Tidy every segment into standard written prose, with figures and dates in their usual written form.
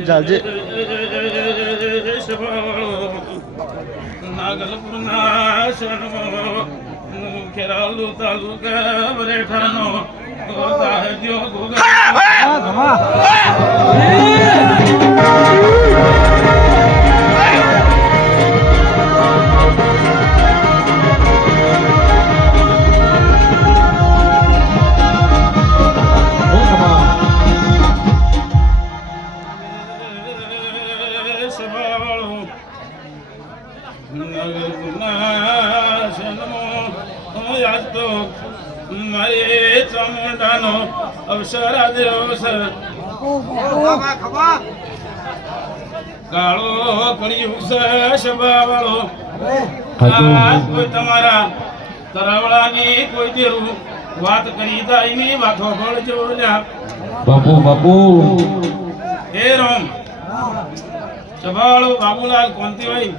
જાલજે નાગલપુરના શરણો ખેરાલુ તાલુકા બરેઠાનો ગોગાજો ગોગા મારે ચામુંડાનો અવસર આવ્યો છે કાળો કળિયુગ છે સભાવાળો આજ કોઈ તમારા તરાવળાની કોઈ દેરું વાત કરી જાય ની વાતો ભળજો બાપુ હે રામ સભાવાળો બાબુલાલ કોંતીભાઈ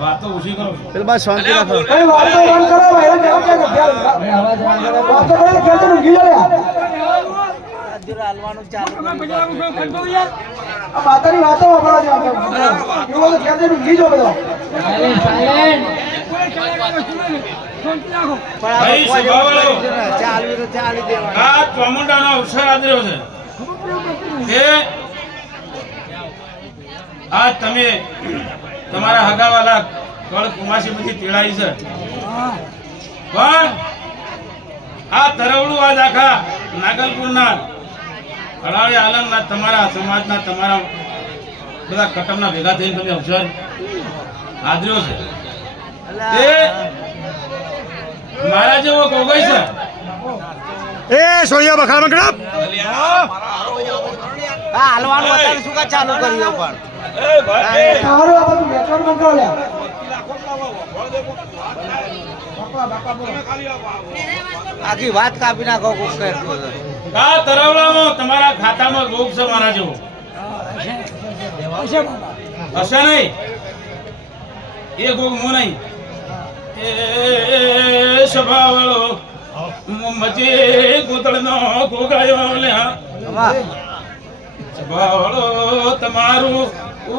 વાતો ઓછી કરો પેલ બા શાંતિ રાખો એ વાતો રન કરો ભાઈ એને કેમ કે આવાજ રન કરો વાતો કરે ખેતર ઊંઘી જાય આજુર હાલવાનું ચાલુ આ માતાની વાતો વાપરવા દે આપણે એવો તો ખેતર ઊંઘી જો બધો સાયલેન્ટ ભાઈ સભાવાળો ચાલુ તો ચાલી દેવા આ ચામુંડાનો અવસર આદર્યો છે કે આ તમે તમારા હગાવાલા કળ કુમાસી બધી તેડાઈ છે પણ આ તરવડું આજ આખા નાગલપુરના અડાળી આલમના તમારા સમાજના તમારા બધા કટમના ભેગા થઈને તમે અવસર આદર્યો છે તે મારા જેવો ગોગોઈ છે એ સોયા બખાડા મગડા આ હાલવાનું અત્યારે શું કા ચાલુ કર્યું પણ એ ભાઈ સારું આ બધું વેચાણ મંગાવ લે આખી વાત કાપી નાખો કોક કરતો આ તરવડામાં તમારા ખાતામાં રોગ છે મારા જેવો હશે નહીં એ ગોગ હું નહીં એ સભાવાળો મજે ગોતળનો ગોગાયો લ્યા સભાવાળો તમારું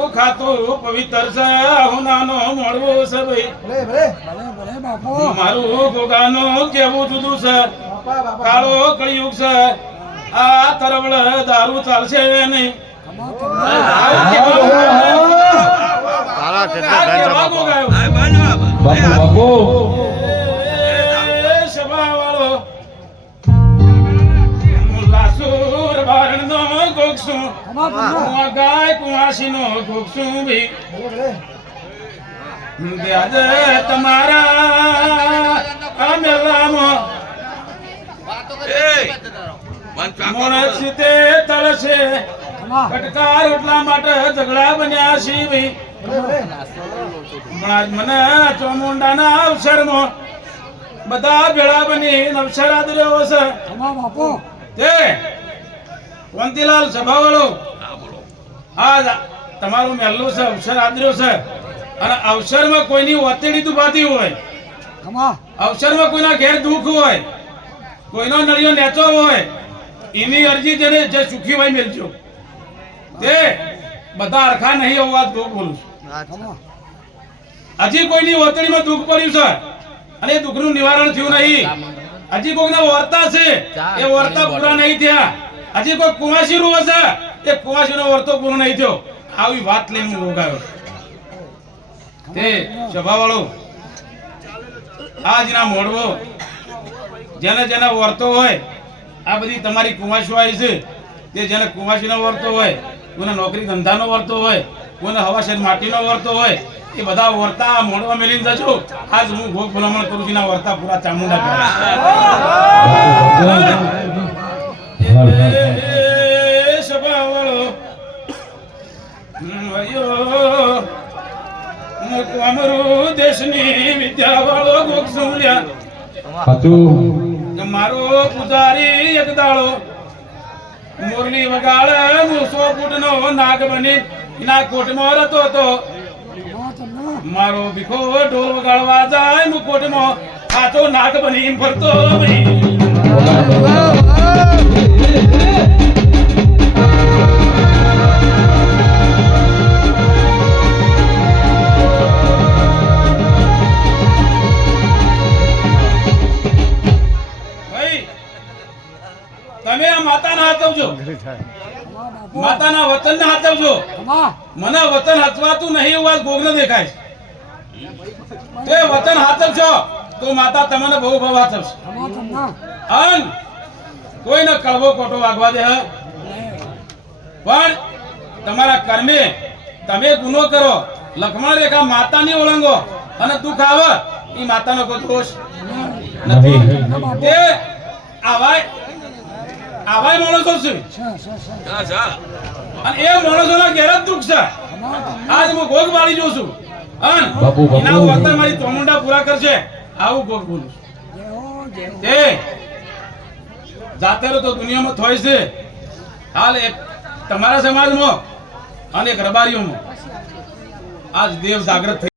ખાતું પવિત્ર છે હું નાનો મળવો છે ભાઈ મારું ગોગાનું કેવું જુદું છે કાળો કળિયુગ છે આ તરવડ દારૂ ચાલશે નહીં સભાવાળો લાસુર બારણનો ગોગસું ગાય કુવાસીનો ગોગસું ભી આજે તમારા આ મેલામાં મોણસીતે તળશે કટકાર એટલા માટે ઝઘડા બન્યા છે ભાઈ મને ચામુંડાના અવસરમાં બધા ભેળા બની અવસર આદર્યો છે તે કોંતીલાલ સભાવાળો આ તમારું મહેલું છે અવસર આદર્યો છે અને અવસરમાં કોઈની ઓતેડી દુભાતી હોય અવસરમાં કોઈના ઘેર દુઃખ હોય કોઈનો નળિયો નેચો હોય એની અરજી જેને જે સુખી હોય મેલજો તે બધા અરખા નહીં એવું વાત બોલું હજી કોઈની ઓતડીમાં દુઃખ પડ્યું છે અને એ દુઃખનું નિવારણ થયું નહીં હજી કોઈના વર્તા છે એ વર્તા પૂરા નહીં થયા હજી કોઈ કુવાસી રૂ હશે એ કુવાસીનો વર્તો પૂરો નહીં થયો આવી વાત લઈને હું રોગાયો તે સભાવાળો આજના મોડવો જેને જેને વર્તો હોય આ બધી તમારી કુવાસીઓ આવી છે તે જેને કુવાસીનો વર્તો હોય કોઈને નોકરી ધંધાનો વર્તો હોય કોઈને હવાશેર માટીનો વર્તો હોય એ બધા વર્તા મોડવા મેલીને જજો આજ હું ભોગ ભલામણ કરું છું વર્તા પૂરા ચામુંડા સભાવાળો અમારું દેશની વિદ્યા વાળો ગોગ સુલ્યા મારો પૂજારી એક દાડો મોરલી વગાડે હું 100 ફૂટનો નાગ બની એના કોટમાં રહેતો તો મારો ભીખો ઢોલ વગાડવા જાય હું કોટમાં સાચો નાગ બની ફરતો માતાના વચનને હાચવજો. મને વચન હાચવાતું નહીં એવું આજ ભોગને દેખાય છે. તે વચન હાચવશો તો માતા તમને બહુ ભાવ હાચવશે. અન કોઈને કળવો કોટો વાગવા દે પણ તમારા કર્મે તમે ગુનો કરો, લક્ષ્મણ રેખા માતાની ઓળંગો અને દુઃખ આવે એ માતાનો કોઈ દોષ નથી. તે આવાય માણસો છે અને એ માણસોના ઘેર જ દુઃખ છે. આજ હું ભોગ વાળી જોઉં છું અને એના વર્તન મારી ચોમુંડા પૂરા કરશે આવું ભોગ બોલું છું. તે જાતેરો તો દુનિયામાં થોય છે. હાલ એક તમારા સમાજમાં અને એક રબારીઓમાં આજ દેવ જાગૃત થઈ